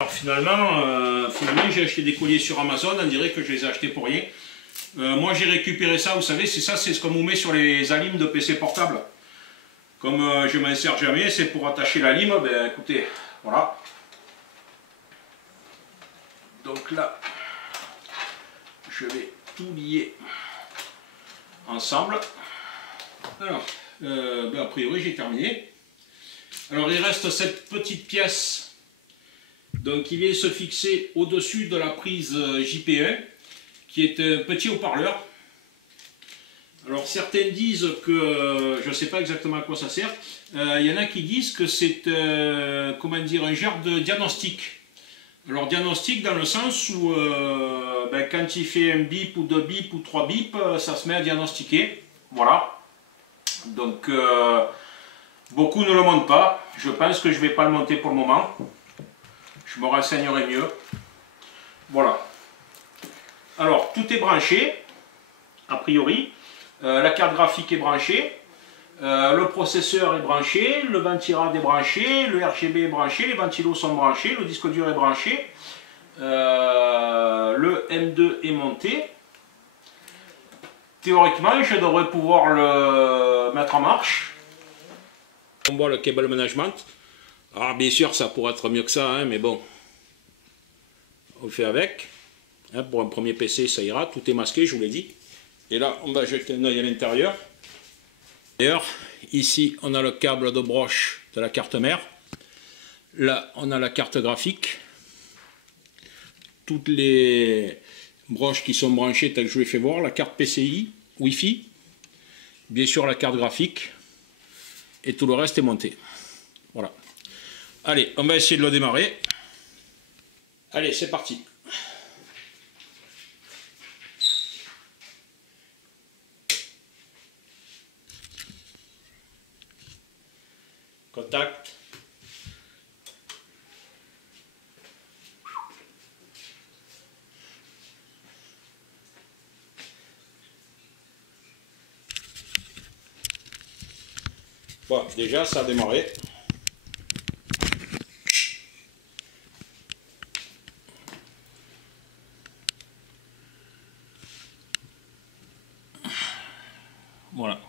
Alors finalement j'ai acheté des colliers sur Amazon, on dirait que je les ai achetés pour rien. Moi j'ai récupéré ça, vous savez, c'est ce qu'on vous met sur les alimes de PC portable. Comme je m'en sers jamais, c'est pour attacher la lime, ben écoutez, voilà. Donc là, je vais tout lier ensemble. Alors, ben a priori j'ai terminé. Alors il reste cette petite pièce. Donc qui vient se fixer au-dessus de la prise JP1, qui est un petit haut-parleur. Alors certains disent que, je ne sais pas exactement à quoi ça sert, il y en a qui disent que c'est comment dire, un genre de diagnostic. Alors diagnostic dans le sens où ben, quand il fait un bip ou deux bips ou trois bips, ça se met à diagnostiquer. Voilà. Donc beaucoup ne le montent pas. Je pense que je ne vais pas le monter pour le moment. Je me renseignerai mieux. Voilà. Alors, tout est branché, a priori. La carte graphique est branchée. Le processeur est branché. Le ventirad est branché. Le RGB est branché. Les ventilos sont branchés. Le disque dur est branché. Le M2 est monté. Théoriquement, je devrais pouvoir le mettre en marche. On voit le cable management. Alors bien sûr ça pourrait être mieux que ça, hein, mais bon, on fait avec. Hein, pour un premier PC ça ira, tout est masqué, je vous l'ai dit. Et là on va jeter un œil à l'intérieur. D'ailleurs, ici on a le câble de broche de la carte mère. Là on a la carte graphique. Toutes les broches qui sont branchées telles que je vous l'ai fait voir. La carte PCI, Wi-Fi. Bien sûr la carte graphique. Et tout le reste est monté. Voilà. Allez, on va essayer de le démarrer. Allez, c'est parti. Contact. Bon, déjà, ça a démarré. Voilà.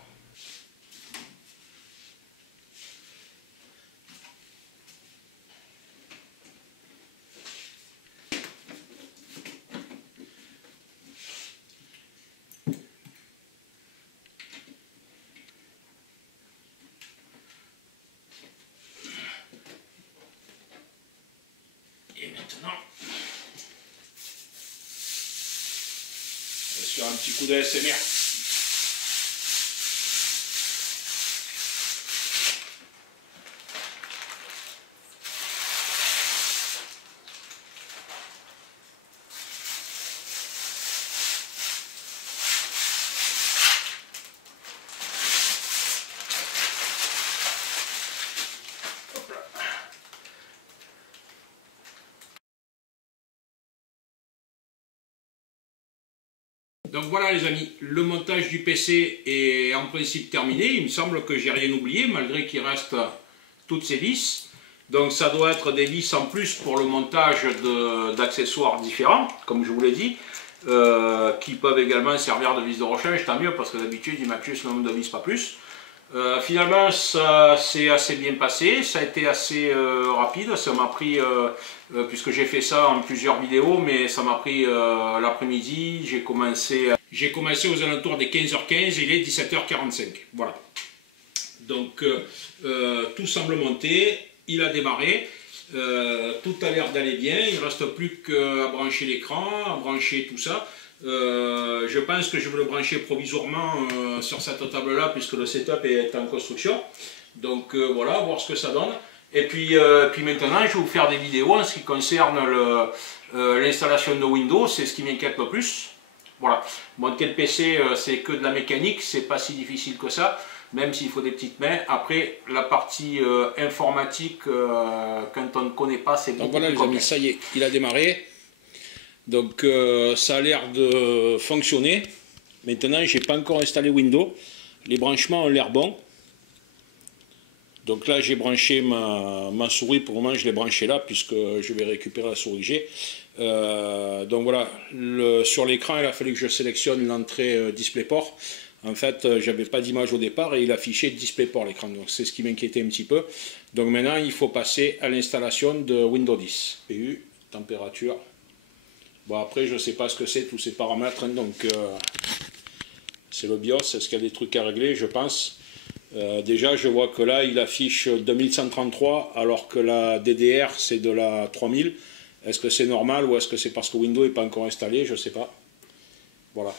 Et maintenant, sur un petit coup d'ASMR. Donc voilà les amis, le montage du PC est en principe terminé. Il me semble que j'ai rien oublié malgré qu'il reste toutes ces vis. Donc ça doit être des vis en plus pour le montage d'accessoires différents, comme je vous l'ai dit, qui peuvent également servir de vis de rechange, tant mieux parce que d'habitude ils mettent juste le nombre de vis, pas plus. Finalement ça s'est assez bien passé, ça a été assez rapide, ça m'a pris, puisque j'ai fait ça en plusieurs vidéos, mais ça m'a pris l'après-midi, j'ai commencé aux alentours des 15h15, il est 17h45, voilà. Donc tout semble monter, il a démarré, tout a l'air d'aller bien, il ne reste plus qu'à brancher l'écran, à brancher tout ça. Je pense que je vais le brancher provisoirement sur cette table là puisque le setup est en construction, donc voilà, voir ce que ça donne. Et puis maintenant je vais vous faire des vidéos en ce qui concerne l'installation de Windows, c'est ce qui m'inquiète le plus. Voilà, monter le PC c'est que de la mécanique, c'est pas si difficile que ça, même s'il faut des petites mains. Après la partie informatique, quand on ne connaît pas, c'est beaucoup plus compliqué. Donc voilà les amis, ça y est, il a démarré. Donc ça a l'air de fonctionner. Maintenant, je n'ai pas encore installé Windows. Les branchements ont l'air bons. Donc là j'ai branché ma souris, pour le moment je l'ai branchée là puisque je vais récupérer la souris G. Donc voilà, sur l'écran il a fallu que je sélectionne l'entrée DisplayPort. En fait j'avais pas d'image au départ et il affichait DisplayPort l'écran, donc c'est ce qui m'inquiétait un petit peu. Donc maintenant il faut passer à l'installation de Windows 10. PU, température. Bon après je sais pas ce que c'est tous ces paramètres, hein, donc c'est le BIOS, est-ce qu'il y a des trucs à régler, je pense. Déjà je vois que là il affiche 2133 alors que la DDR c'est de la 3000. Est-ce que c'est normal ou est-ce que c'est parce que Windows n'est pas encore installé, je sais pas. Voilà.